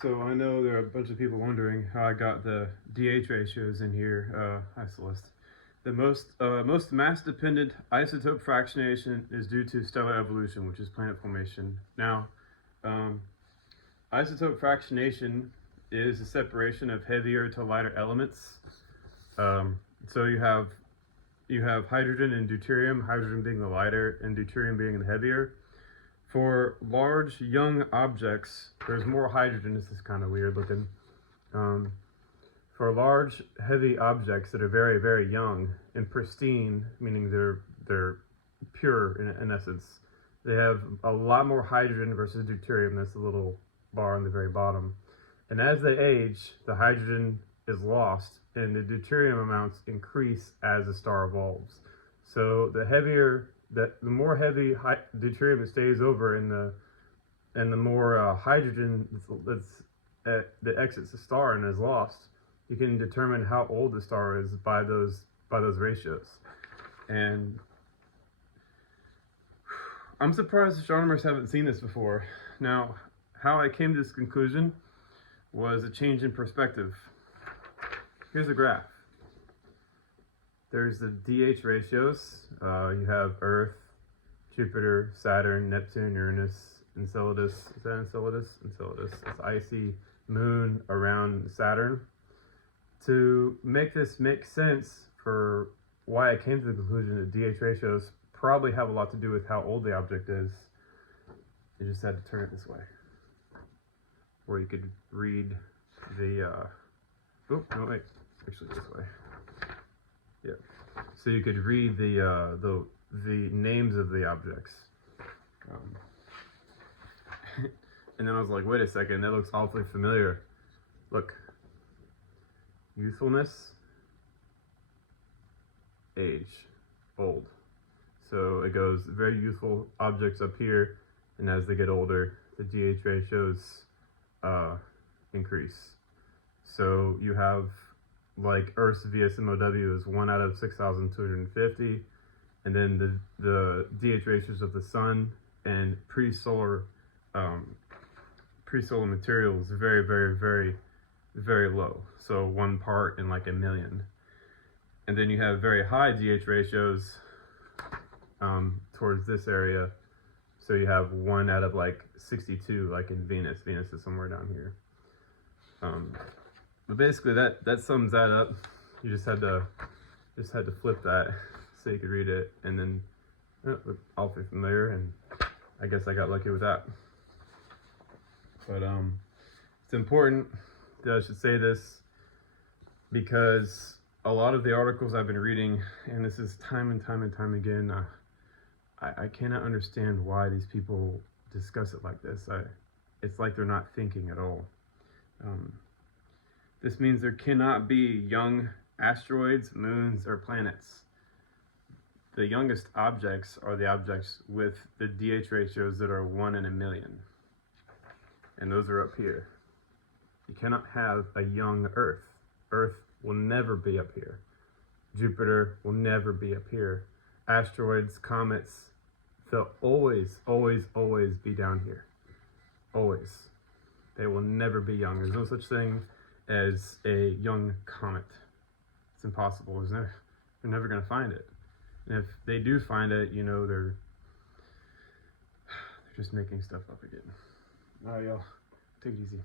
So I know there are a bunch of people wondering how I got the DH ratios in here. Hi Celeste. The most mass-dependent isotope fractionation is due to stellar evolution, which is planet formation. Now, isotope fractionation is the separation of heavier to lighter elements. So you have hydrogen and deuterium, hydrogen being the lighter and deuterium being the heavier. For large, young objects, there's more hydrogen. This is kind of weird looking. For large, heavy objects that are very, very young and pristine, meaning they're pure in essence, they have a lot more hydrogen versus deuterium. That's the little bar on the very bottom. And as they age, the hydrogen is lost and the deuterium amounts increase as the star evolves. So the more heavy deuterium it stays over, and the more hydrogen that exits the star and is lost, you can determine how old the star is by those ratios. And I'm surprised astronomers haven't seen this before. Now, how I came to this conclusion was a change in perspective. Here's a graph. There's the DH ratios. You have Earth, Jupiter, Saturn, Neptune, Uranus, Enceladus. Is that Enceladus? Enceladus. This icy moon around Saturn. To make this make sense for why I came to the conclusion that DH ratios probably have a lot to do with how old the object is, you just had to turn it this way. Or you could read the, oh, no wait, actually this way. Yeah. So you could read the names of the objects. And then I was like, wait a second, that looks awfully familiar. Look. Youthfulness, age, old. So it goes very youthful objects up here, and as they get older, the DH ratios increase. So you have, like, Earth's VSMOW is 1 out of 6,250, and then the DH ratios of the sun and pre-solar materials are very, very, very, very low. So 1 part in like a million. And then you have very high DH ratios towards this area. So you have 1 out of like 62, like in Venus. Venus is somewhere down here. But basically that sums that up. You just had to flip that so you could read it, and then awfully familiar, and I guess I got lucky with that. But it's important that I should say this, because a lot of the articles I've been reading, and this is time and time and time again, I cannot understand why these people discuss it like this. It's like they're not thinking at all. This means there cannot be young asteroids, moons, or planets. The youngest objects are the objects with the DH ratios that are 1 in a million. And those are up here. You cannot have a young Earth. Earth will never be up here. Jupiter will never be up here. Asteroids, comets, they'll always, always, always be down here. Always. They will never be young. There's no such thing as a young comet. It's impossible. They're never going to find it. And if they do find it, you know, they're just making stuff up again. All right, y'all. Take it easy.